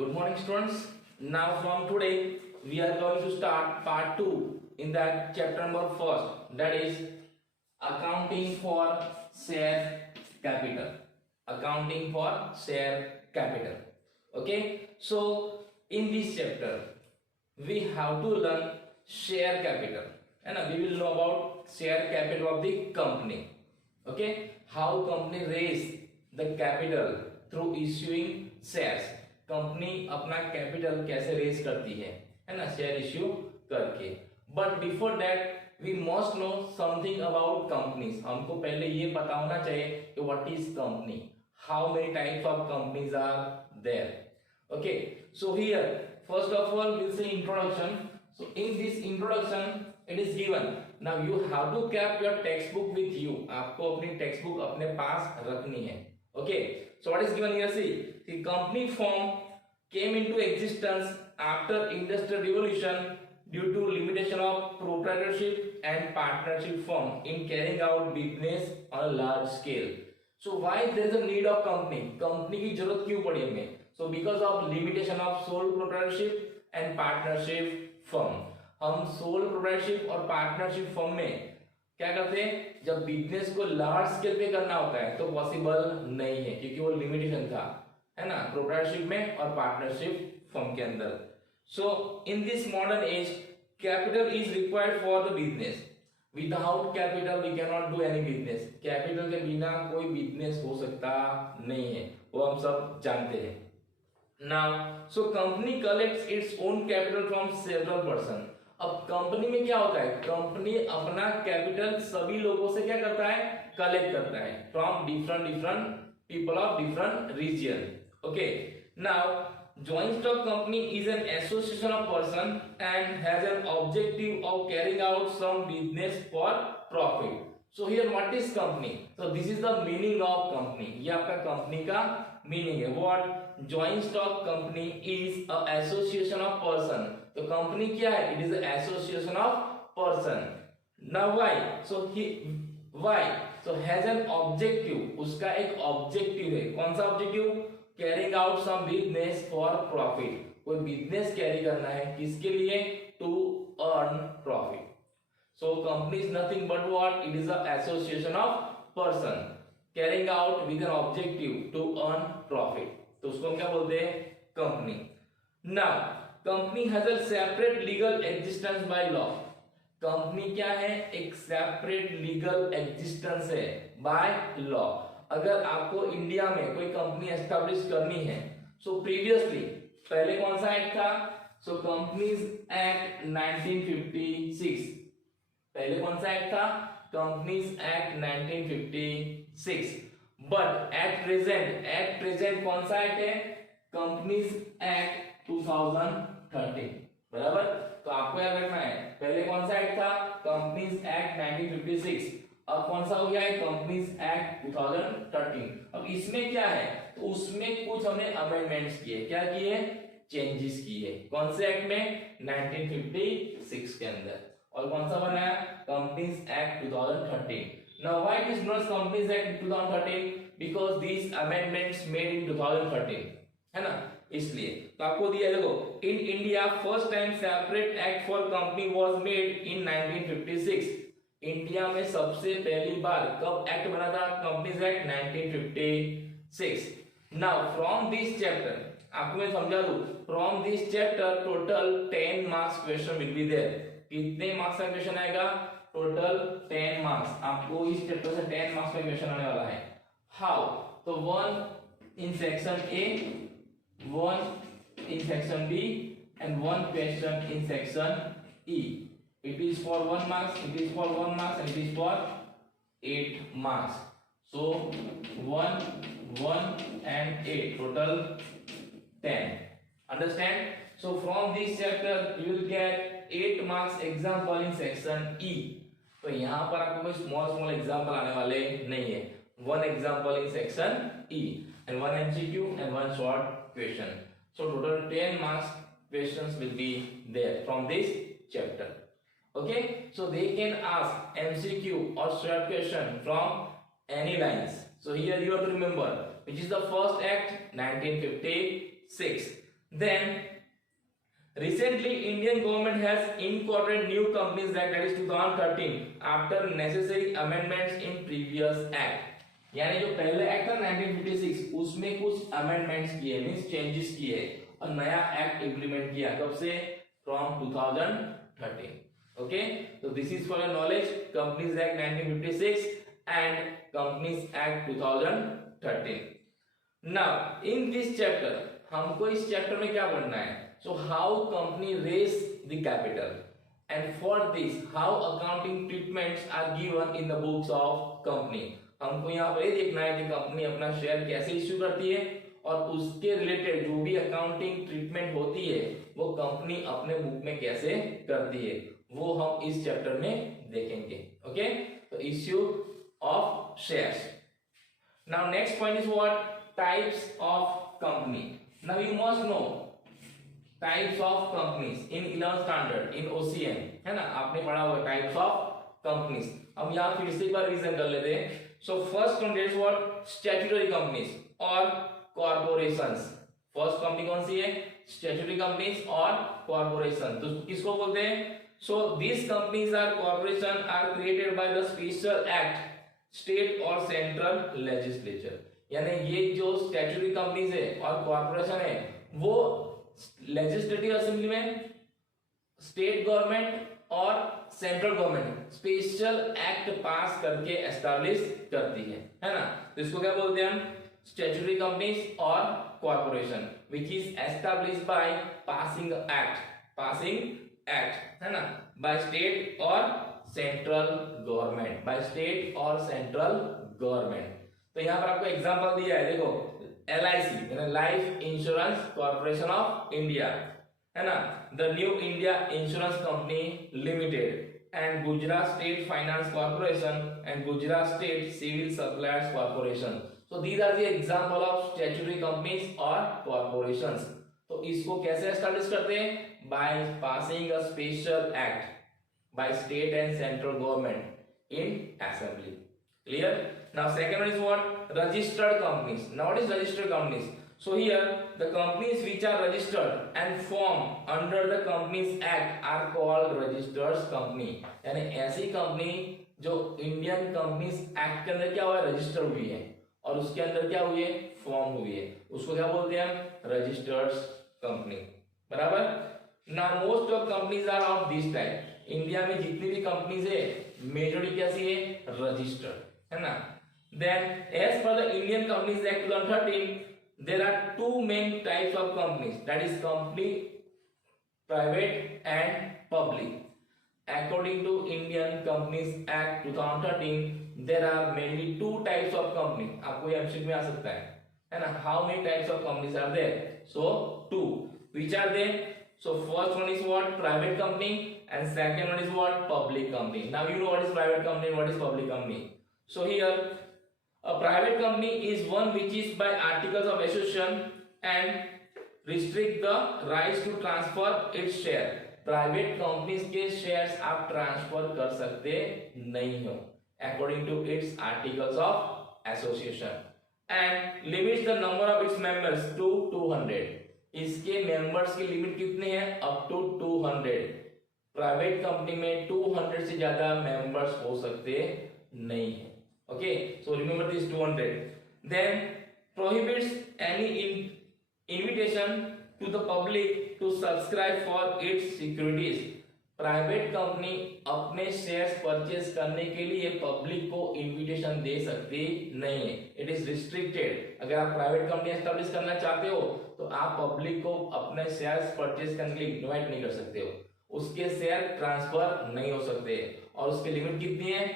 Good morning, students. Now from today we are going to start part 2 in that chapter number first, that is accounting for share capital. Accounting for share capital. Okay, so in this chapter we have to learn share capital, and we will know about share capital of the company. Okay, how company raise the capital through issuing shares. Company अपना capital कैसे raise करती है ना, share issue करके. But before that we must know something about companies. हमको पहले ये पता होना चाहिए कि what is company, how many types of companies are there. Okay, so here first of all will see introduction. So in this introduction it is given. Now you have to keep your text book with you. आपको अपनी text book अपने पास रखनी है. Okay, so what is given here? See, the company form came into existence after Industrial Revolution due to limitation of proprietorship and partnership form in carrying out business on a large scale. So why there is a need of company? Company की जरूरत क्यों पड़ी हमें? So because of limitation of sole proprietorship and partnership firm. हम sole proprietorship और partnership firm में क्या करते हैं? जब बिजनेस को लार्ज स्केल पे करना होता है तो पॉसिबल नहीं है, क्योंकि वो लिमिटेशन था, है ना, प्रोप्राइटरशिप में और पार्टनरशिप फर्म के अंदर. So in this modern age capital is required for the business. Without capital we can not do any business. Capital के बिना कोई बिजनेस हो सकता नहीं है, वो हम सब जानते हैं. Now so company collects its own capital from several person. अब कंपनी में क्या होता है? कंपनी अपना कैपिटल सभी लोगों से क्या करता है? कलेक्ट करता है from different people of different region. Okay, now joint stock company is an association of person and has an objective of carrying out some business for profit. So here what is company? So this is the meaning of company. ये आपका company का meaning है. What? Joint stock company is a association of person. तो company क्या है? It is association of person. Now why? So why? So has an objective. उसका एक objective है. कौन सा objective? Carrying out some business for profit. कोई business carry करना है, किसके लिए? To earn profit. So company is nothing but what? It is a association of person carrying out with an objective to earn profit. तो उसको हम क्या बोलते हैं? Company. Now company has a separate legal existence by law. Company क्या है? एक separate legal existence है बाय लॉ. अगर आपको इंडिया में कोई कंपनी एस्टैब्लिश करनी है, सो प्रीवियसली पहले कौन सा एक्ट था? सो कंपनीज एक्ट 1956. पहले कौन सा एक्ट था? Companies act 1956. But at present कौन सा एक्ट है? Companies act 2013. बराबर. तो आपको याद रखना है, पहले कौन सा एक्ट था? Companies act 1956. अब कौन सा हो गया है? Companies act 2013. अब इसमें क्या है? तो उसमें कुछ हमने अमेंडमेंट्स किए. क्या किए? चेंजेस किए. कौन से एक्ट में? 1956 के अंदर. और कौन सा बनाया? Companies act 2013. Now why it is known as Companies Act 2013? Because these amendments made in 2013, है ना, इसलिए. तो आपको दिया, देखो, in India first time separate act for company was made in 1956. India में सबसे पहली बार कब एक्ट बना था? Companies act 1956. Now from this chapter, आपको मैं समझा दूं, from this chapter total 10 marks question will be there. कितने मार्क्स का क्वेश्चन आएगा? Total 10 marks. आपको इस चैप्टर से 10 मार्क्स का क्वेश्चन आने वाला है. हाउ? तो 1 in section A, 1 in section B and 1 question in section E. It is for 1 marks, it is for 1 marks and it is for 8 marks. So 1 and 8 total 10. Understand? So from this chapter you will get 8 marks example in section E. तो यहाँ पर आपको कोई small example आने वाले नहीं है. 1 example in section E and 1 MCQ and 1 short question. So total 10 marks questions will be there from this chapter. Okay, so they can ask MCQ or short question from any lines. So here you have to remember which is the first act, 1956. Then recently Indian government has incorporated new companies that is 2013 after necessary amendments in previous act. यानी जो पहले act था 1956 उसमें कुछ amendments किए means changes किए और नया एक्ट इंप्लीमेंट किया कब से from 2013. Okay, so this is for your knowledge, Companies Act 1956 and Companies Act 2013. Now in this chapter हमको इस चैप्टर में क्या पढ़ना है? So how company raise the capital and for this how accounting treatments are given in the books of company. हमको यहाँ पर ये देखना है कि कंपनी अपना शेयर कैसे इश्यू करती है और उसके रिलेटेड जो भी अकाउंटिंग ट्रीटमेंट होती है वो कंपनी अपने बुक में कैसे करती है वो हम इस चैप्टर में देखेंगे. ओके, तो issue of shares. Now next point is what? Types of company. Now you must know types of companies in 11th standard in OCN, है ना, आपने पढ़ा हुआ टाइप्स ऑफ कंपनीज. हम यहाँ फिर से एक बार रिवीजन कर लेते हैं. So first company is what? Statutory companies और कॉर्पोरेशंस. फर्स्ट कंपनी कौन सी है? स्टैट्यूटरी कंपनीज और कॉर्पोरेशन. तो किसको बोलते हैं? So this companies are corporation are created by the special act state और सेंट्रल लेजिस्लेचर. यानी ये जो स्टैट्यूटरी कंपनीज है और कॉर्पोरेशन है वो लेजिस्लेटिव असेंबली में स्टेट गवर्नमेंट और सेंट्रल गवर्नमेंट स्पेशल एक्ट पास करके एस्टैब्लिश करती है ना. तो इसको क्या बोलते हैं हम? स्टैट्यूटरी कंपनीज और corporation which is established by passing act, है ना, बाय स्टेट और सेंट्रल गवर्नमेंट, बाय स्टेट और सेंट्रल गवर्नमेंट. तो यहाँ पर आपको एग्जांपल दिया है, देखो LIC यानी life insurance corporation of India, है ना, the new India insurance company limited and Gujarat State Finance Corporation and Gujarat State Civil Suppliers Corporation. So these are the example of statutory companies or corporations. तो इसको कैसे establish करते हैं? By passing a special act by state and central government in assembly. Clear? Now second one is what? Registered companies. Now what is registered companies? So here the companies which are registered and formed under the Companies Act are called registered company. यानी ऐसी company जो Indian companies act के अंदर क्या हुआ है? Register हुई है और उसके अंदर क्या हुई है? फॉर्म हुई है. उसको क्या बोलते हैं हम? Registered company. बराबर. Now most of companies are of this type. India में जितनी भी कंपनीज है मेजॉरिटी कैसी है? रजिस्टर्ड, है ना. Then as per the Indian companies act 2013 there are two main types of companies, that is company private and public. According to Indian Companies Act 2013 there are mainly two types of company. आपको ये MCQ में आ सकता है ना. How many types of companies are there? So two. Which are they? So first one is what? Private company and second one is what? Public company. Now you know what is private company and what is public company. So here a private company is one which is by articles of association and restrict the rights to transfer its share. Private companies के shares आप transfer कर सकते नहीं हो according to its articles of association and limits the number of its members to 200. इसके members की limit कितने हैं? up to 200. प्राइवेट कंपनी में 200 से ज्यादा members हो सकते नहीं है. Okay, so remember this 200. Then prohibits any invitation to the public to subscribe for its securities. Private company अपने शेयर्स परचेज करने के लिए पब्लिक को इनविटेशन दे सकती नहीं है. It is restricted. अगर आप प्राइवेट कंपनी एस्टैब्लिश करना चाहते हो तो आप पब्लिक को अपने शेयर्स परचेज करने के लिए इनवाइट नहीं कर सकते हो. उसके शेयर ट्रांसफर नहीं हो सकते और उसकी लिमिट कितनी है?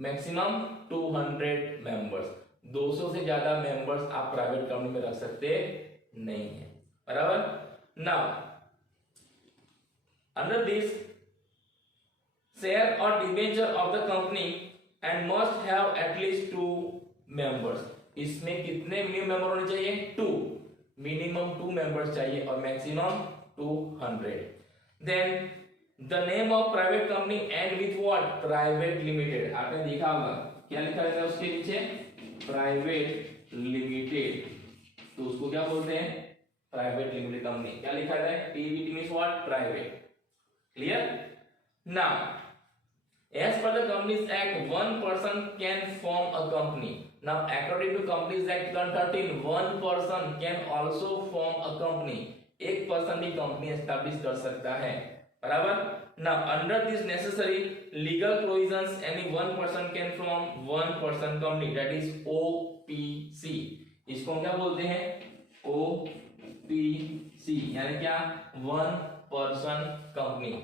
Maximum 200 members. 200 से ज्यादा मेंबर्स आप प्राइवेट कंपनी में रख सकते नहीं है. बराबर. नाउ अंडर दिस शेयर और debenture of the company and must have at least 2 members. इसमें कितने मिनिमम मेंबर होने चाहिए? 2. मिनिमम 2 मेंबर्स चाहिए और maximum 200. Then The name of private company and with what? Private limited. आपने देखा होगा क्या लिखा रहता है उसके नीचे? Private limited. तो उसको क्या बोलते हैं? Private limited company. क्या लिखा है? Pvt means what? Private. Clear? Now as per the Companies Act, one person can form a company. Now according to Companies Act 2013, one person can also form a company. एक person भी company establish कर सकता है, बराबर। Now under this necessary legal provisions, any one person can form one person company, that is OPC. इसको हम क्या बोलते हैं? OPC यानी क्या? One person company.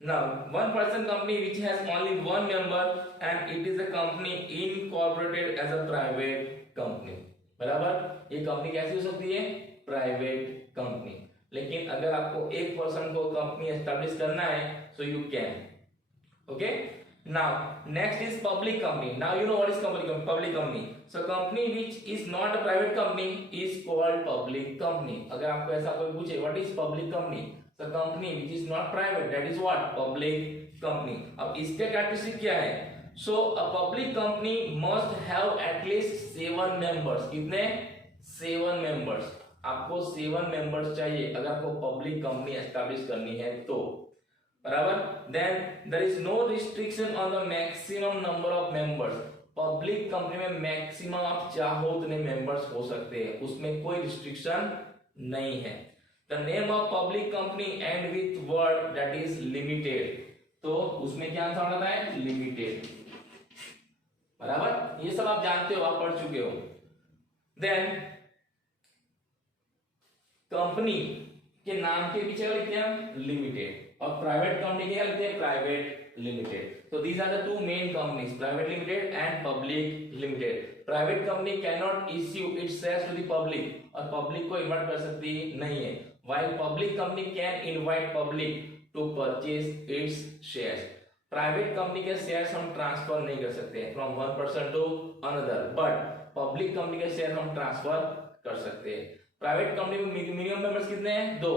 Now, one person company which has only one member and it is a company incorporated as a private company. बराबर? ये company कैसी हो सकती है? Private company. लेकिन अगर आपको एक पर्सन को कंपनी एस्टैब्लिश करना है, so you can. Okay? Now, next is public company. Now you know what is public company. So company which is not a private company is called public company. अगर आपको ऐसा कोई पूछे, what is public company? The company which is not private, that is what? Public company. अब इसके characteristic क्या है? So a public company must have at least 7 members. कितने? 7 members. आपको 7 members चाहिए अगर आपको पब्लिक कंपनी एस्टैब्लिश करनी है तो, बराबर। Then there is no restriction on the maximum number of members. Public company में मैक्सिमम आप चाहो उतने मेंबर्स हो सकते हैं, उसमें कोई रिस्ट्रिक्शन नहीं है। The name of public company end with word that is limited. तो उसमें क्या आंसर आता है? लिमिटेड, बराबर। ये सब आप जानते हो, आप पढ़ चुके हो। Then कंपनी के नाम के पीछे क्या लिखते हैं? लिमिटेड। और प्राइवेट कंपनी के क्या लिखते हैं? Private limited. So these are the two main companies, private limited and public limited. Private company cannot issue its shares to the public, और public को इन्वाइट कर सकती नहीं है, while public company can invite public to purchase its shares. Private company के shares हम transfer नहीं कर सकते हैं from one person to another, but public company के shares हम ट्रांसफर कर सकते हैं। प्राइवेट कंपनी में मिनिमम मेंबर्स कितने हैं? 2,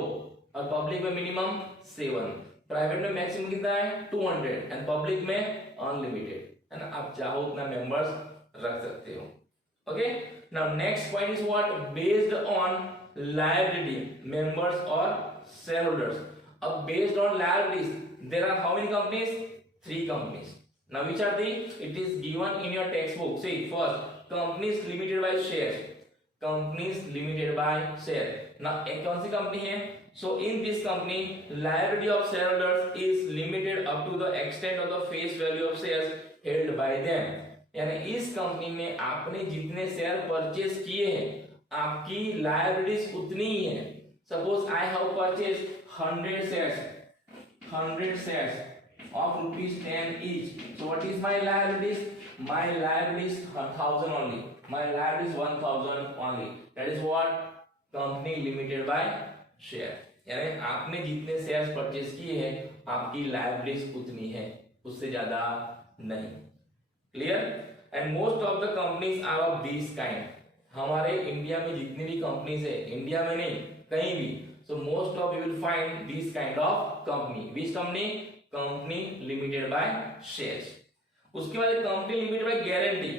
और पब्लिक में मिनिमम 7। प्राइवेट में मैक्सिमम कितना है? 200 एंड पब्लिक में अनलिमिटेड, है ना। आप चाहो उतना मेंबर्स रख सकते हो। Okay, now next point is what? Based on liability members or shareholders. अब based on liabilities there are how many companies? 3 companies. Now which are the? It is given in your textbook. See, first, companies limited by shares. Companies limited by share. Now एक कौन सी company है? So in this company liability of shareholders is limited up to the extent of the face value of shares held by them. यानी इस company में आपने जितने share purchase किए हैं आपकी लायबिलिटीज उतनी ही है। Suppose I have purchase 100 shares of ₹10 each. So what is my liabilities? My liabilities 1000 only. My liabilities 1000 only. That is what? Company limited by share. यानी आपने जितने शेयर्स परचेज किए हैं आपकी लायबिलिटीज उतनी है, उससे ज्यादा नहीं। Clear? And most of the companies are of this kind. हमारे इंडिया में जितनी भी कंपनीज है, इंडिया में नहीं कहीं भी, so most of you will find this kind of company. Which company? Company limited by shares. उसके बाद company limited by guarantee.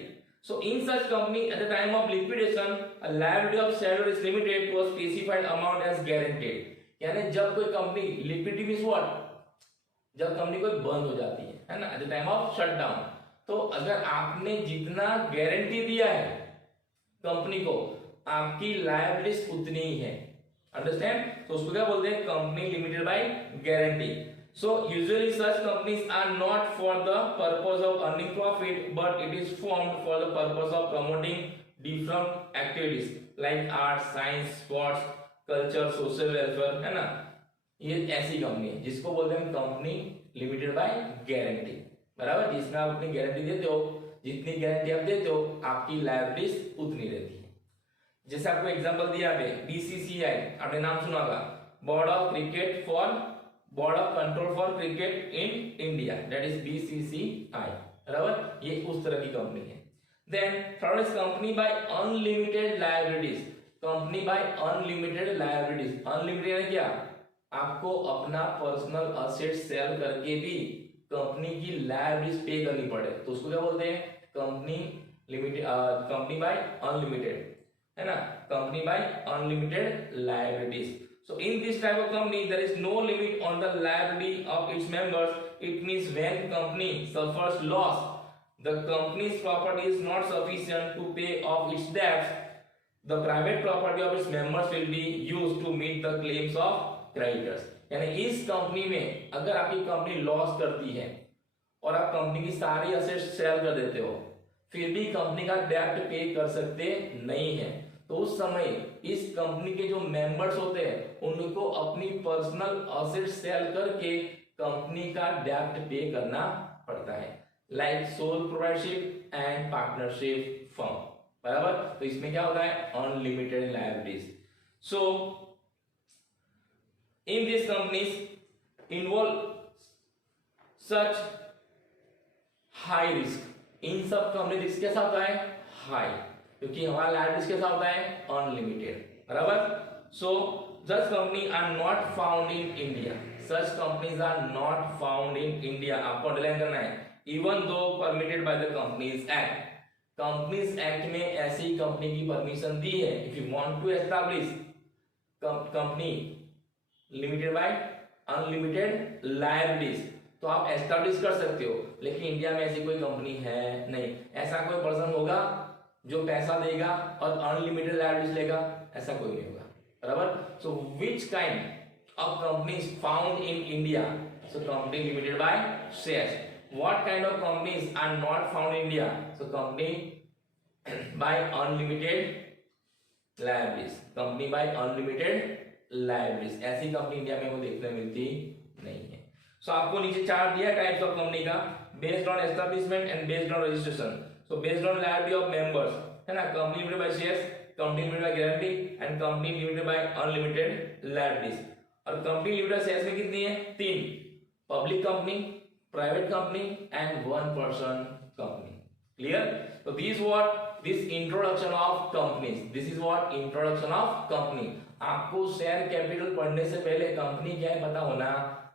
So in such company at the time of liquidation a liability of shareholder is limited to a specified amount as guaranteed. यानी जब कोई company liquidity means what? जब company कोई बंद हो जाती है ना, at the time of shutdown, तो अगर आपने जितना गारंटी दिया है कंपनी को आपकी लायबिलिटीज उतनी ही है। अंडरस्टैंड? तो उसको क्या बोलते हैं? Company limited by guarantee. So usually such companies are not for the purpose of earning profit but it is formed for the purpose of promoting different activities like art, science, sports, culture, social welfare, है ना। ये ऐसी company है जिसको बोलते हैं company limited by guarantee, बराबर। जिसमें आप अपनी गारंटी देते हो, जितनी गारंटी आप देते हो आपकी लायबिलिटीज उतनी रहती है। जैसे आपको एग्जांपल दिया है बीसीसीआई, आपने नाम सुना होगा, board of control for cricket in India, that is BCCI, बराबर। ये उस तरह की कंपनी है। Then third is company by unlimited liabilities. Company by unlimited liabilities, unlimited है क्या? आपको अपना पर्सनल असेट सेल करके भी कंपनी की लायबिलिटीज पे करनी पड़े तो उसको क्या बोलते हैं? Company limited, company by unlimited, है ना। company by unlimited liabilities. So in this type of company there is no limit on the liability of its members. It means when company suffers loss, the company's property is not sufficient to pay off its debts. The private property of its members will be used to meet the claims of creditors. यानी इस company में अगर आपकी company loss करती है और आप company की सारी असेट्स सेल कर देते हो, फिर भी कंपनी का डेब्ट पे कर सकते नहीं है, तो उस समय इस कंपनी के जो मेंबर्स होते हैं उनको अपनी पर्सनल असेट सेल करके कंपनी का डेब्ट पे करना पड़ता है, like sole proprietorship and partnership firm, बराबर। तो इसमें क्या होता है, unlimited liabilities. So in this companies involve such high risk. इन सब कंपनी रिस्क कैसा होता है, हाई, क्योंकि हमारा लायबिलिटीज कैसा होता है, अनलिमिटेड, बराबर। सो such company are not found in India. Such companies are not found in India. आपको अंडरलाइन करना है, even though permitted by the Companies Act. Companies Act में ऐसी कंपनी की परमिशन दी है। If you want to establish company limited by unlimited liabilities, तो आप establish कर सकते हो, लेकिन इंडिया में ऐसी कोई कंपनी है नहीं। ऐसा कोई पर्सन होगा जो पैसा देगा और अनलिमिटेड लायबिलिटीज लेगा, ऐसा कोई नहीं होगा, बराबर। So which kind of companies found in India, so company limited by shares. What kind of companies are not found in India, so company by unlimited liabilities, company by unlimited liabilities. ऐसी company India में वो देखने मिलती नहीं है। सो आपको नीचे chart दिया टाइप्स ऑफ कंपनी का, based on establishment and based on registration. So based on liability of members, है ना, company limited by shares, company limited by guarantee and company limited by unlimited liabilities. और company limited shares में कितनी है, 3, public company, private company and 1 person company. Clear. तो this introduction of companies, this is what introduction of company. आपको share capital पढ़ने से पहले company क्या है पता होना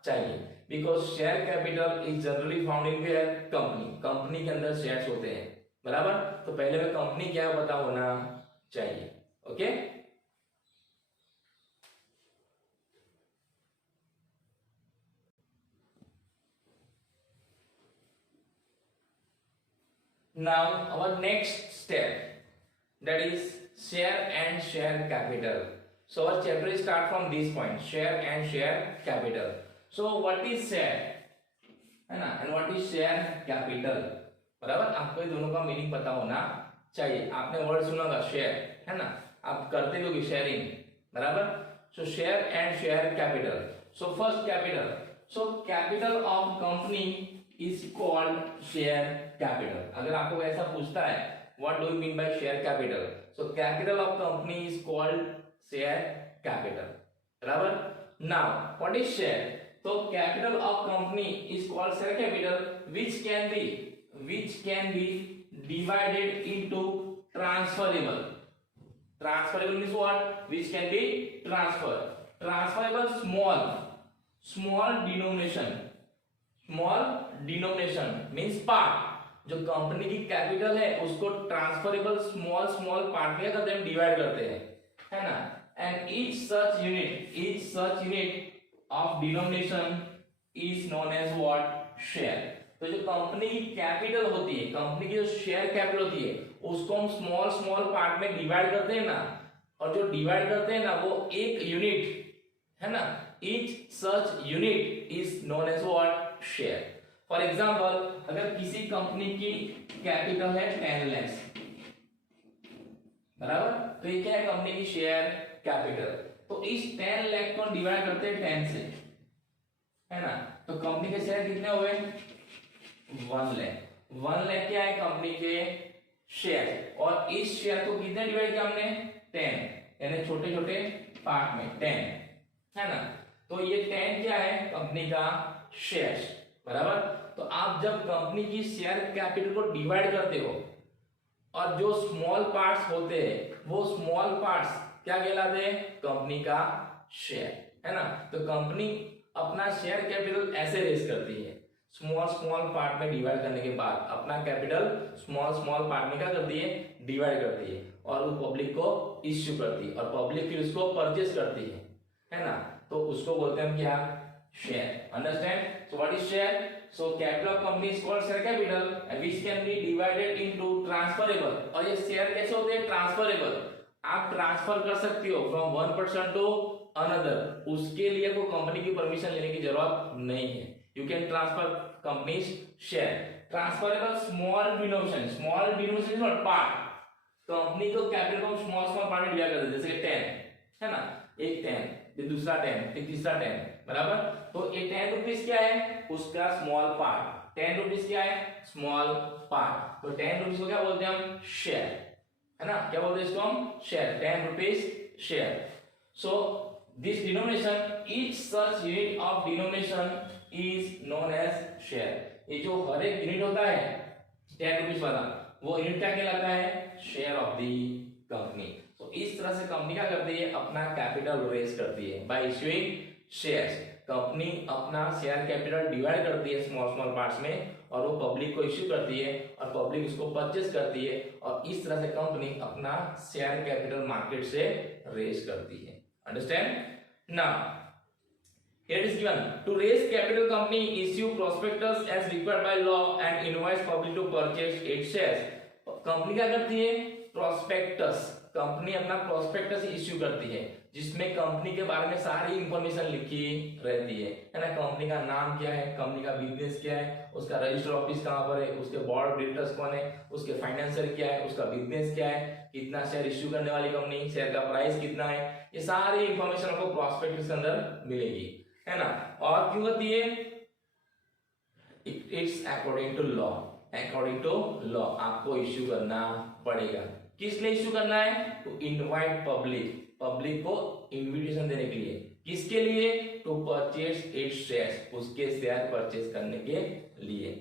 चाहिए, because share capital is generally found in where, company के अंदर शेयर्स होते हैं, बराबर। तो पहले में कंपनी क्या है पता होना चाहिए, okay. Now our next step, that is share and share capital. So our chapter start from this point, share and share capital. So what is share, है ना, and what is share capital, बराबर। आपको ये दोनों का meaning पता होना चाहिए। आपने वर्ड सुना होगा शेयर, है ना, आप करते हो शेयरिंग, बराबर। सो share and share capital. So first capital, so capital of company is called share capital. अगर आपको ऐसा पूछता है what do you mean by share capital, so capital of company is called share capital, बराबर। Now what is share, तो capital of company is called share capital which can be divided into transferable. Transferable means what, which can be transferred. Transferable small denomination means part। जो company की capital है उसको transferable small part में करते हैं, divide करते हैं, है ना। And each such unit of denomination is known as what, share। तो जो कंपनी की कैपिटल होती है, कंपनी की जो शेयर कैपिटल होती है, उसको हम स्मॉल पार्ट में डिवाइड करते हैं ना, और जो डिवाइड करते हैं ना वो एक यूनिट, है ना, each such unit is known as what, share। For example अगर किसी कंपनी की कैपिटल है 10 लाख, बराबर, तो ये क्या है, कंपनी की शेयर कैपिटल। तो इस 10 लाख को डिवाइड करते हैं 10 से, है ना, तो कंपनी के शेयर कितने हुए, 1 लाख क्या है कंपनी के शेयर, और इस शेयर को कितने डिवाइड किया हमने, 10, यानी छोटे छोटे पार्ट में 10, है ना। तो ये 10 क्या है, कंपनी का शेयर, बराबर। तो आप जब कंपनी की शेयर कैपिटल को डिवाइड करते हो और जो स्मॉल पार्ट्स होते हैं वो स्मॉल पार्ट्स क्या कहलाते हैं, कंपनी का शेयर, है ना। तो कंपनी अपना शेयर कैपिटल ऐसे रेज करती है। स्मॉल स्मॉल पार्ट में डिवाइड करने के बाद अपना कैपिटल स्मॉल स्मॉल पार्ट में क्या करती है, डिवाइड करती है और वो पब्लिक को इश्यू करती है और पब्लिक फिर उसको परचेस करती है ना, तो उसको बोलते हैं हम क्या, share. Understand? So what is share? So capital of company is called share capital which can be divided into transferable. और ये शेयर कैसे होते हैं, ट्रांसफरेबल, आप ट्रांसफर कर सकते हो from one person to another, उसके लिए को कंपनी की परमिशन लेने की जरूरत नहीं है। You can transfer companies share. Transferable small denomination is not part, company को कैपिटल को स्मॉल स्मॉल पार्ट में डिवाइड कर देते, जैसे 10 है ना, एक 10 फिर दूसरा 10 फिर तीसरा 10 बराबर। तो ये 10 रुपीज क्या है, उसका स्मॉल पार्ट, 10 रुपीज क्या है, स्मॉल पार्ट। तो 10 रुपीज को क्या बोलते हैं हम, शेयर, है ना, क्या बोलते हैं इसको हम, share, 10 rupees share. So this denomination, each such unit of denomination is known as share. ये जो हर एक यूनिट होता है 10 रुपीज वाला, वो यूनिट क्या कहलाता है, शेयर ऑफ द कंपनी। तो इस तरह से कंपनी क्या करती है, अपना कैपिटल रेज करती है बाय इशूइंग शेयर्स। कंपनी अपना शेयर कैपिटल डिवाइड करती है स्मॉल स्मॉल पार्ट्स में और वो पब्लिक को इश्यू करती है और पब्लिक उसको परचेस करती है और इस तरह से कंपनी अपना शेयर कैपिटल मार्केट से रेज करती है। Understand? Now here it is given to raise capital company issue prospectus as required by law and invites public to purchase its shares। Company क्या करती है, प्रोस्पेक्टस, कंपनी अपना prospectus issue करती है जिसमें कंपनी के बारे में सारी इंफॉर्मेशन लिखी रहती है ना, कंपनी का नाम क्या है, कंपनी का बिजनेस क्या है, उसका रजिस्टर ऑफिस कहां पर है, उसके बोर्ड ऑफ डायरेक्टर्स कौन है, उसके फाइनेंशियर क्या है, उसका बिजनेस क्या है, कितना शेयर इश्यू करने वाली कंपनी, शेयर का प्राइस कितना है, ये सारी इंफॉर्मेशन आपको प्रोस्पेक्टस के अंदर मिलेगी, है ना। और क्यों होती है, it's according to law, according to law आपको इश्यू करना पड़ेगा। किस लिए इश्यू करना है, टू इनवाइट पब्लिक, पब्लिक को इनविटेशन देने के लिए, किसके लिए, टू परचेज इट्स शेयर्स, उसके शेयर परचेज करने के लिए।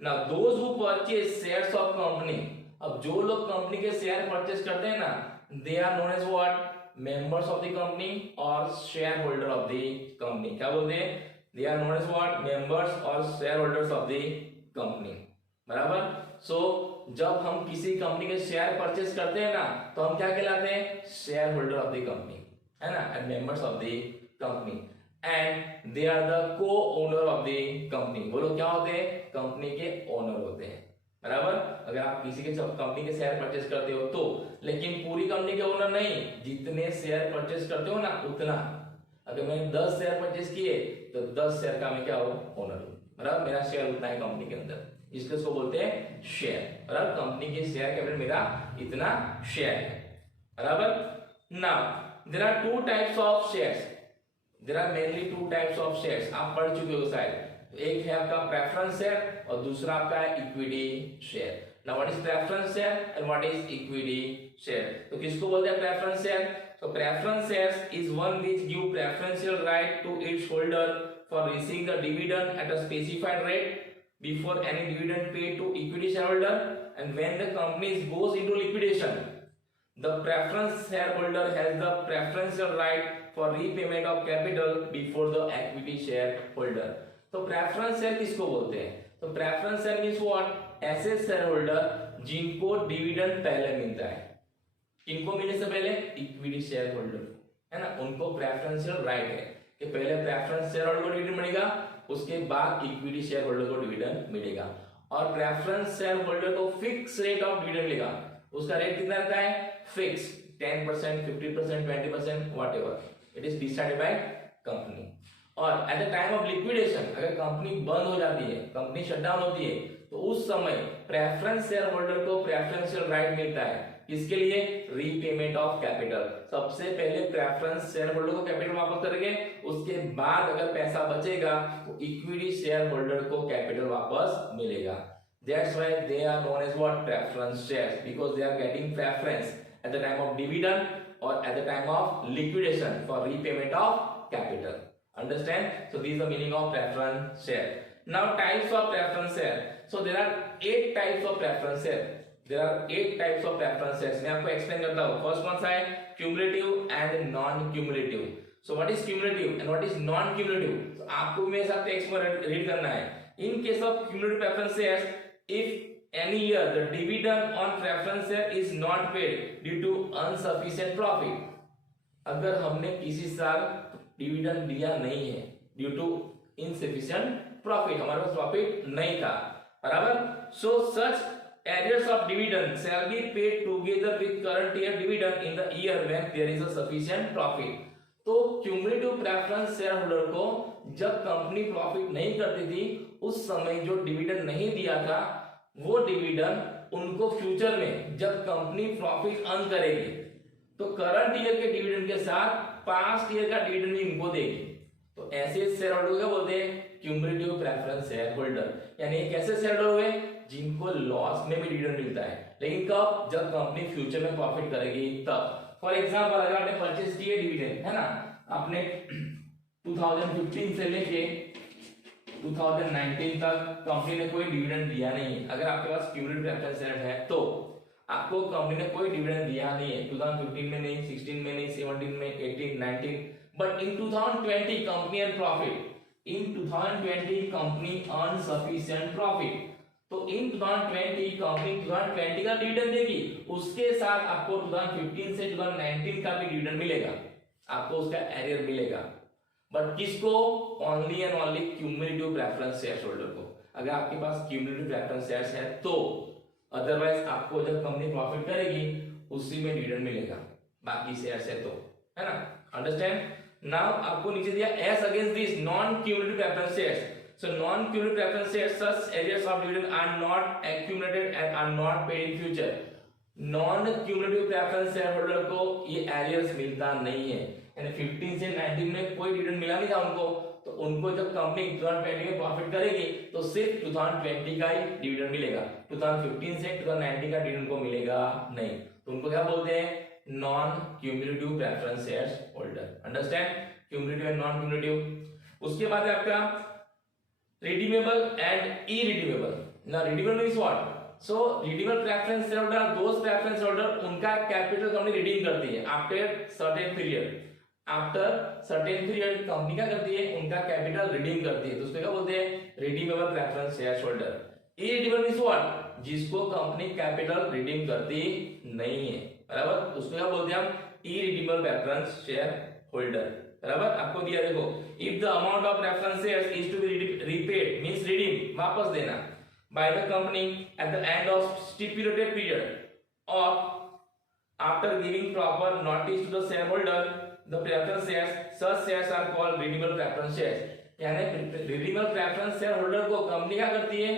Now those who purchase shares of company, अब जो लोग कंपनी के शेयर परचेज करते हैं ना, they are known as what, members of the company और share holder of the company. क्या बोलते हैं, they are known as what, members और share holders of the company, बराबर। सो जब हम किसी कंपनी के शेयर परचेस करते हैं ना, तो हम क्या कहलाते हैं, share holder of the company, है ना, and members of the company, and they are the co owner of the company. वो लोग क्या होते हैं, कंपनी के ओनर होते हैं, बराबर। अगर आप किसी के कंपनी के शेयर परचेस करते हो तो, लेकिन पूरी कंपनी के ओनर नहीं, जितने शेयर परचेस करते हो ना उतना। अगर मैंने 10 शेयर परचेस किए तो 10 शेयर का मैं क्या हो, ओनर हूं, बराबर, मेरा शेयर उतना है कंपनी के अंदर, इसको उसको बोलते हैं शेयर, बराबर। कंपनी के शेयर कैपिटल मेरा इतना शेयर है, बराबर। Now there are two types of shares, there are mainly two types of shares, आप पढ़ चुके हो शायद। एक है आपका प्रेफरेंस शेयर और दूसरा आपका है equity share. Now what is preference share and what is equity share? तो किसको बोलते हैं preference share? So preference shares is one which give preferential right to its holder for receiving the dividend at a specified rate before any dividend paid to equity shareholder, and when the company goes into liquidation, the preference shareholder has the preferential right for repayment of capital before the equity shareholder। तो preference share किसको बोलते हैं? तो preference share means what? ऐसे shareholder जिनको dividend पहले मिलता है, किनको मिलने से पहले, इक्विटी शेयर होल्डर, है ना, उनको प्रेफरेंशियल राइट है कि पहले प्रेफरेंस शेयर होल्डर को डिविडेंड मिलेगा, उसके बाद इक्विटी शेयर होल्डर को डिविडेंड मिलेगा। और प्रेफरेंस शेयर होल्डर को फिक्स रेट ऑफ डिविडेंड मिलेगा, उसका रेट कितना रहता है, fix, 10%, 50%, 20%, whatever, it is decided by company. और at the time of liquidation, अगर कंपनी बंद हो जाती है, कंपनी शटडाउन होती है, तो उस समय प्रेफरेंस शेयर होल्डर को प्रेफरेंशियल राइट मिलता है, किसके लिए, रीपेमेंट ऑफ कैपिटल। सबसे पहले प्रेफरेंस शेयर होल्डर को कैपिटल वापस करेंगे, उसके बाद अगर पैसा बचेगा तो इक्विटी शेयर होल्डर को कैपिटल वापस मिलेगा। That's why they are known as what, preference shares, because they are getting preference at the time of dividend और at the time of liquidation for repayment of capital. Understand? So this is the meaning of preference share. Now types of preference share, so there are 8 types of preference share. There are 8 types of preference shares। मैं आपको explain करता हूँ। First कौन सा है, cumulative and non cumulative. So what is cumulative and what is non cumulative? तो आपको मेरे साथ टेक्स्ट में रीड करना है। In case of cumulative preference shares, if any year the dividend on preference share is not paid due to insufficient profit, अगर हमने किसी साल डिविडेंड दिया नहीं है ड्यू टू इनसफिशिएंट प्रॉफिट, हमारे पास प्रॉफिट नहीं था, बराबर। सो सच arrears of dividend shall be paid together with current year dividend in the year when there is a sufficient profit। तो क्यूमुलेटिव प्रेफरेंस शेयर होल्डर को जब कंपनी प्रॉफिट नहीं करती थी उस समय जो डिविडेंड नहीं दिया था वो डिविडेंड उनको फ्यूचर में जब कंपनी प्रॉफिट अर्न करेगी तो करंट ईयर के डिविडेंड के साथ पास्ट ईयर का डिविडेंड भी उनको देगी। तो ऐसे शेयर होल्डर को क्या बोलते हैं? Cumulative preference share holder. यानी एक ऐसे शेयर होल्डर हुए जिनको लॉस में भी डिविडेंड मिलता है, लेकिन कब? जब कंपनी फ्यूचर में प्रॉफिट करेगी तब। फॉर एग्जांपल अगर आपने परचेज किए डिविडेंड, है ना, आपने 2015 से लेके 2019 तक कंपनी ने कोई डिविडेंड दिया नहीं। अगर आपके पास क्यूमुलेटिव प्रेफरेंस शेयर है तो आपको कंपनी ने कोई डिविडेंड दिया नहीं है, 2015 में नहीं, 16 में नहीं, 17 में, 18, 19, but in 2020 company earn profit. In 2020 company earn sufficient profit. तो इन 2020 कंपनी 2020 का डिविडेंड देगी, उसके साथ आपको 2015 से 2019 का भी डिविडेंड मिलेगा, आपको उसका एरियर मिलेगा। बट किसको? Only and only cumulative preference share holder को। अगर आपके पास क्यूमुलेटिव प्रेफरेंस शेयर्स है तो, अदरवाइज आपको जब कंपनी प्रॉफिट करेगी उसी में डिविडेंड मिलेगा, बाकी शेयर्स है तो, है ना। अंडरस्टैंड? नाउ आपको नीचे दिया as against this non cumulative preference shares. So non-cumulative preference shares, such areas of dividend are not accumulated and are not paid in future। Non-cumulative preference shareholder को ये areas मिलता नहीं है, यानी 15 से 19 में कोई डिविडेंड मिला नहीं था उनको, तो उनको जब कंपनी 2020 में प्रॉफिट करेगी तो सिर्फ 2020 का ही डिविडेंड मिलेगा, 2015 से 2019 का डिविडेंड को मिलेगा नहीं। तो उनको क्या बोलते हैं? Non cumulative preference shares holder. Understand? Cumulative and non cumulative. उसके बाद है आपका redeemable and irredeemable। now redeemable means what? so redeemable preference shareholder are those preference holder उनका कैपिटल कंपनी रिडीम करती है after certain period. After certain period company क्या करती है? उनका कैपिटल रिडीम करती है, तो उसको क्या बोलते हैं? Redeemable preference share holder. irredeemable means what? जिसको कंपनी कैपिटल रिडीम करती नहीं है, बराबर, उसको क्या बोलते हैं हम? irredeemable प्रेफरेंस शेयर होल्डर, बराबर। आपको दिया देखो, if the amount of preference shares is to be repaid means redeem, वापस देना, by the company at the end of stipulated period और after giving proper notice to the share holder the preference shares, such shares are called redeemable preference shares. यानी redeemable preference share holder को company क्या करती है?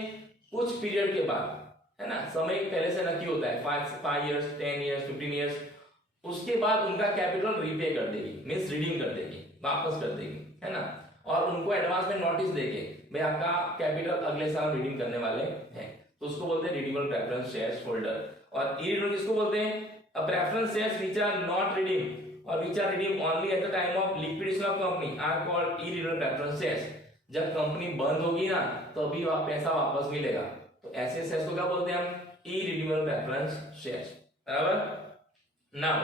कुछ period के बाद, है ना, समय पहले से नक्की होता है, 5 इयर्स, 10 इयर्स, 15 इयर्स, उसके बाद उनका कैपिटल रीपे कर देगी, मींस रिडीम कर देगी, वापस कर देगी, है ना, और उनको एडवांस में नोटिस देके भाई आपका कैपिटल अगले साल रिडीम करने वाले हैं, तो उसको बोलते हैं रिडीमेबल प्रेफरेंस शेयर्स होल्डर। और इररिडीमेबल किसको बोलते हैं? A preference shares which are not redeem और which are redeem only at the time of liquidation of company are called irredeemable preference shares. जब कंपनी बंद होगी ना तो अभी पैसा वापस मिलेगा, तो ऐसे शेयर्स को क्या बोलते हैं हम? इररिडीमेबल प्रेफरेंस शेयर्स, बराबर। Now,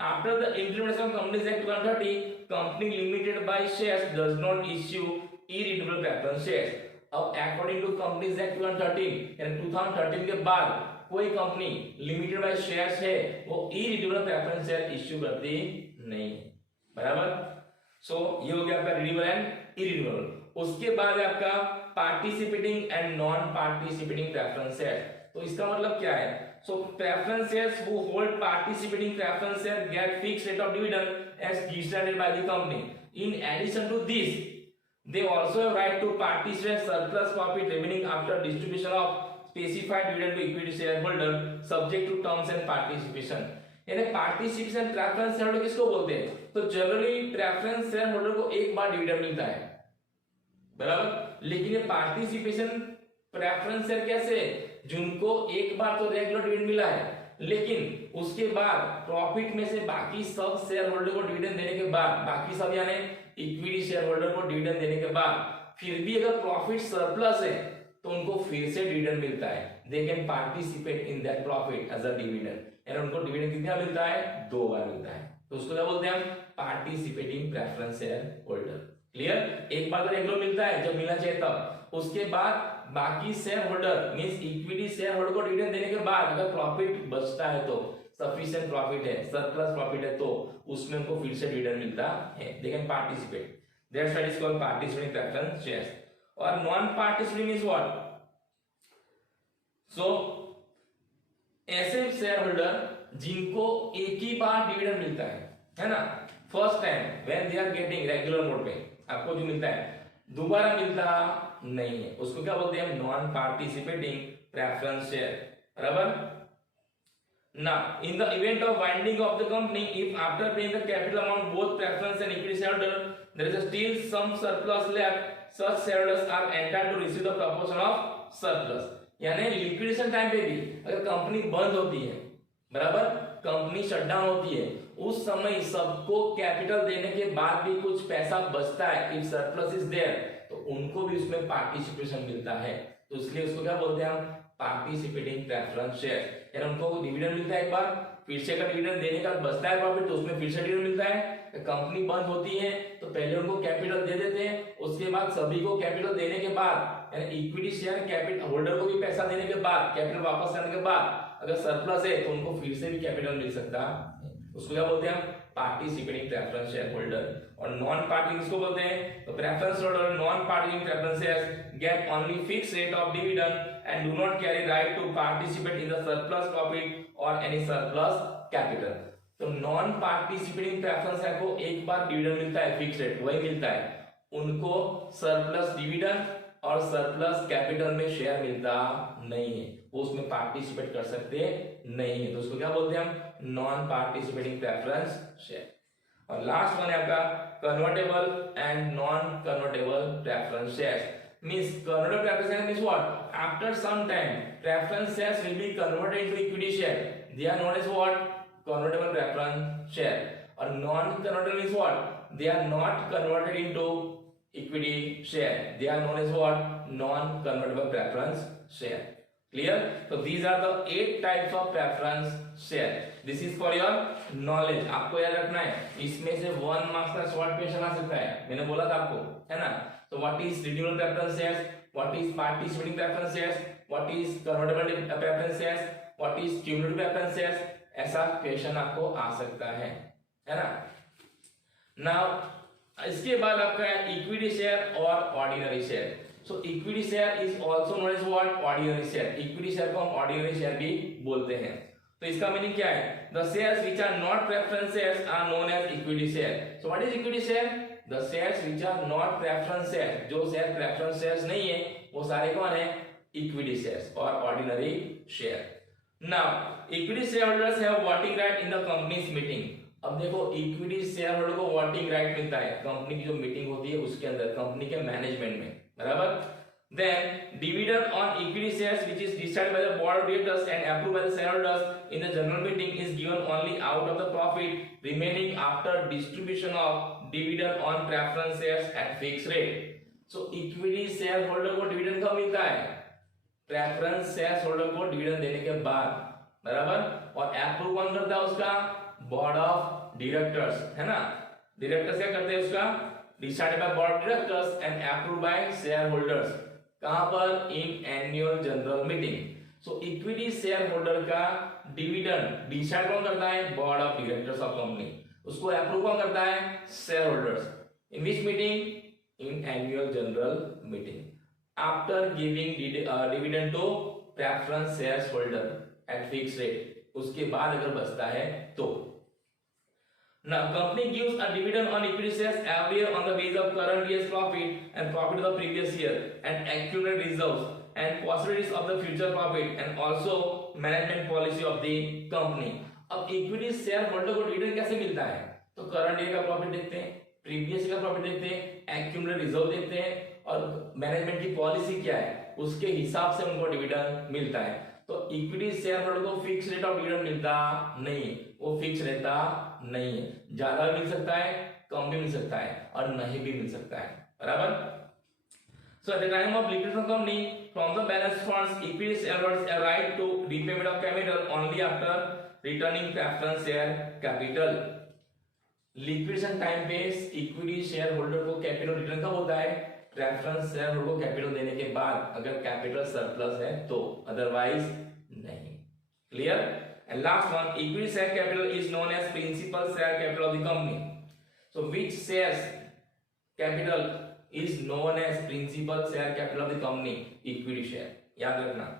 after the implementation of Companies Act 130, company limited by shares does not issue irredeemable preference shares। अब according to Companies Act 113, यानी 2013 के बाद कोई कंपनी लिमिटेड बाय शेयर्स है वो irredeemable preference शेयर इश्यू करती नहीं, बराबर। सो ये हो गया आपका रिडीमेबल एंड इररिडीमेबल। उसके बाद है आपका participating and non participating preference share. तो इसका मतलब क्या है? So preference shares who hold participating preference share get fixed rate of dividend as decided by the company. In addition to this, they also have right to participate surplus profit remaining after distribution of specified dividend to equity shareholder subject to terms and participation। यानी participation preference share holder किसको बोलते हैं? तो generally preference share holder को एक बार dividend मिलता है, बराबर, लेकिन ये पार्टिसिपेशन प्रेफरेंस शेयर कैसे? जिनको एक बार तो रेगुलर डिविडेंड मिला है, लेकिन उसके बाद प्रॉफिट में से बाकी सब शेयर होल्डर को डिविडेंड देने के बाद, बाकी सब यानी इक्विटी शेयर होल्डर को डिविडेंड देने के बाद फिर भी अगर प्रॉफिट सरप्लस है तो उनको फिर से डिविडेंड मिलता है। They can participate in that profit as a dividend, यानी उनको डिविडेंड कितना मिलता है? 2 बार मिलता है, तो उसको क्या बोलते हैं हम? Participating preference share holder, clear, एक बार रेगुलर मिलता है जब मिलना चाहिए तब, उसके बाद बाकी share holder means equity share holder को डिविडेंड देने के बाद अगर प्रॉफिट बचता है तो सफिशिएंट प्रॉफिट है, सरप्लस प्रॉफिट है, तो उसमें उनको फिर से डिविडेंड मिलता है, they can participate, that's why it is called participating preference shares. और नॉन पार्टिसिपेटिंग मींस व्हाट, सो ऐसे शेयर होल्डर जिनको एक ही बार डिविडेंड मिलता है ना, first time when they are getting regular mode पे आपको जो मिलता है, दोबारा मिलता नहीं है, उसको क्या बोलते हैं, नॉन पार्टिसिपेटिंग प्रेफरेंस शेयर, बराबर। Now, in the event of winding of the company, if after paying the capital amount both preference and equity shareholder, there is still some surplus left, such shareholders are entitled to receive the proportion of surplus। यानी liquidation time पे भी अगर company बंद होती है, बराबर, company shutdown होती है, उस समय सबको कैपिटल देने के बाद भी कुछ पैसा बचता है, इफ सरप्लस इज देयर, तो उनको भी उसमें पार्टिसिपेशन मिलता है, तो इसलिए उसको क्या बोलते हैं हम, पार्टिसिपेटिंग प्रेफरेंस शेयर। यानी उनको डिविडेंड मिलता है एक बार, फिर से अगर डिविडेंड देने का बचता है प्रॉफिट तो उसमें फिर से डिविडेंड मिलता है, कंपनी बंद होती है तो पहले उनको कैपिटल दे देते हैं, उसके बाद सभी को कैपिटल देने के बाद यानी इक्विटी शेयर कैपिटल होल्डर को भी पैसा देने के बाद, कैपिटल वापस करने के बाद अगर सरप्लस है तो उनको फिर से भी कैपिटल मिल सकता है, उसको क्या बोलते हैं हम, पार्टिसिपेटिंग प्रेफरेंस शेयर होल्डर। और नॉन पार्टिसिपेटिंग किसको बोलते हैं, तो preference holder non participating preference shares get only fixed rate of dividend and do not carry right to participate in the surplus profit or any surplus capital। तो non participating preference है को एक बार dividend मिलता है, fix rate वही मिलता है, उनको सरप्लस डिविडेंड और सरप्लस कैपिटल में शेयर मिलता नहीं है, वो उसमें पार्टिसिपेट कर सकते नहीं है, तो उसको क्या बोलते हैं हम, नॉन पार्टिसिपेटिंग प्रेफरेंस शेयर। और लास्ट वन है आपका convertible and non convertible preference shares. Means convertible preference share means what? After some time, preference shares will be converted into equity share. They are known as what? Convertible preference share. Or non-convertible means what? They are not converted into equity share. They are known as what? Non-convertible preference share. Clear? So these are the 8 types of preference share. This is for your knowledge. आपको याद रखना है, इसमें से 1 marks का short question आ सकता है, मैंने बोला था आपको, है ना। So what is redeemable preference shares? What is participating preference shares? What is convertible preference shares? What is cumulative preference shares? ऐसा क्वेश्चन आपको आ सकता है ना। Now इसके बाद आपका है इक्विटी शेयर और ordinary share. So equity share is also known as what, ordinary share. Equity share को हम ऑर्डिनरी शेयर भी बोलते हैं। तो इसका मीनिंग क्या है, the shares which are not preference shares are known as equity share. So what is equity share? The shares which are not preference shares, जो शेयर प्रेफरेंस शेयर्स नहीं है वो सारे कौन है, इक्विटी शेयर्स और ordinary share. Now equity share holders have voting right in the companies meeting. अब देखो इक्विटी शेयर होल्डर को वोटिंग राइट मिलता है कंपनी की जो मीटिंग होती है उसके अंदर, कंपनी के मैनेजमेंट में, बराबर। Then dividend on equity shares which is decided by the board of directors and approved by the shareholders in the general meeting is given only out of the profit remaining after distribution of dividend on preference shares at fixed rate। So equity shareholder को dividend कब मिलता है, preference shareholder को dividend देने के बाद, बराबर। और approve कौन करता है उसका, board of directors, है ना। directors क्या करते हैं उसका, decided by board of directors and approved by shareholders। कहां पर, in annual general meeting. So equity share holder का डिविडेंड डिसाइड कौन करता है, board of directors of company. उसको अप्रूव कौन करता है, share holders. In which meeting, in annual general meeting. After giving dividend to preference share holder at fix rate, उसके बाद अगर बचता है तो। Now, company gives a dividend on equity shares every year on the basis of current year's profit and profit of the previous year and accumulated reserves and possibilities of the future profit and also management policy of the company। अब equity share holder को dividend कैसे मिलता है, तो current year का profit देखते हैं, previous year का profit देखते हैं, accumulated reserve देखते हैं और management की policy क्या है उसके हिसाब से उनको dividend मिलता है। तो इक्विटी शेयर होल्डर को फिक्स रेट ऑफ डिविडेंड मिलता नहीं, वो फिक्स रहता नहीं है, ज्यादा भी मिल सकता है, कम भी मिल सकता है और नहीं भी मिल सकता है, बराबर। So at the time of liquidation company from the balance funds equity share holders have right to repayment of capital only after returning preference share capital. Liquidation time पे इक्विटी शेयर होल्डर को capital return कब होता है? Preference share holder को capital देने के बाद, अगर कैपिटल सरप्लस है तो, अदरवाइज नहीं। Clear? And last one, equity share capital is known as principal share capital of the company. So which shares capital is known as principal share capital of the company? Equity share, याद रखना।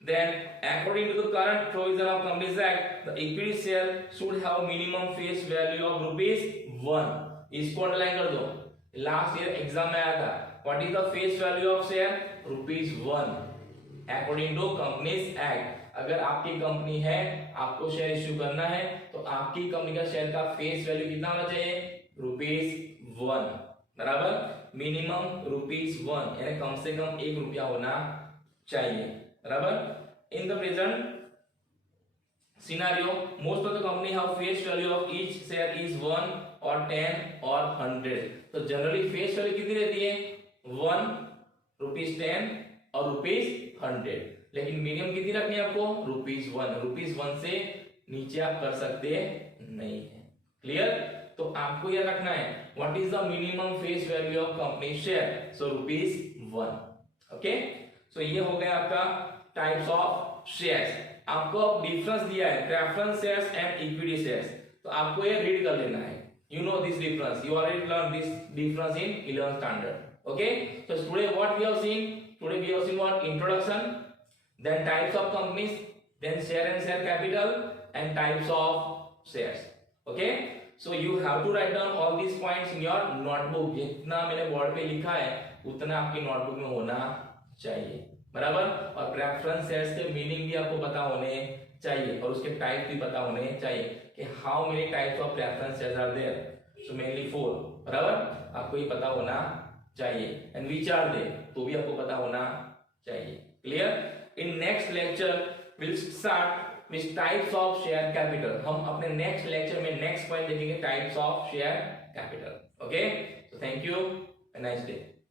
Then, according to the current provision of Companies Act, the equity share should have minimum face value of ₹1. इसको underline कर दो, last year exam में आया था। What is the face value of share? ₹1. According to Companies Act, अगर आपकी company है, आपको शेयर इश्यू करना है, तो आपकी कंपनी का शेयर का फेस वैल्यू कितना होना चाहिए? ₹1, बराबर। मिनिमम ₹1, यानी कम से कम ₹1 होना चाहिए, बराबर। In the present scenario most of the company have face value of each share is 1 और 10 और 100। तो जनरली फेस वैल्यू कितनी रहती है? 1, ₹10 और ₹100। लेकिन मिनिमम कितनी रखनी है आपको? ₹1। ₹1 से नीचे आप कर सकते नहीं है। क्लियर? तो आपको यह रखना है, what is the minimum face value of company share? So ₹1। Okay, so ये हो गया आपका टाइप्स ऑफ शेयर्स। आपको डिफरेंस दिया है preference shares and equity shares, तो आपको ये रीड कर लेना है। You know this difference, you already learn this difference in 11th standard. Okay, so today what we have seen? Today we have seen what? Introduction, then types of companies, then share and share capital and types of shares. Okay, so you have to write down all these points in your notebook. जितना मैंने board पे लिखा है उतना आपकी notebook में होना चाहिए, बराबर। और प्रेफरेंस शेयर्स के मीनिंग भी आपको पता होने चाहिए और उसके टाइप भी पता होने चाहिए कि how many types of preference shares are there. So mainly 4, बराबर, आपको ये पता होना चाहिए। एंड व्हिच आर दे, तो भी आपको पता होना चाहिए। Clear? In next lecture will start with types of share capital. हम अपने नेक्स्ट लेक्चर में नेक्स्ट पॉइंट देखेंगे types of share capital. Okay, so thank you, nice day.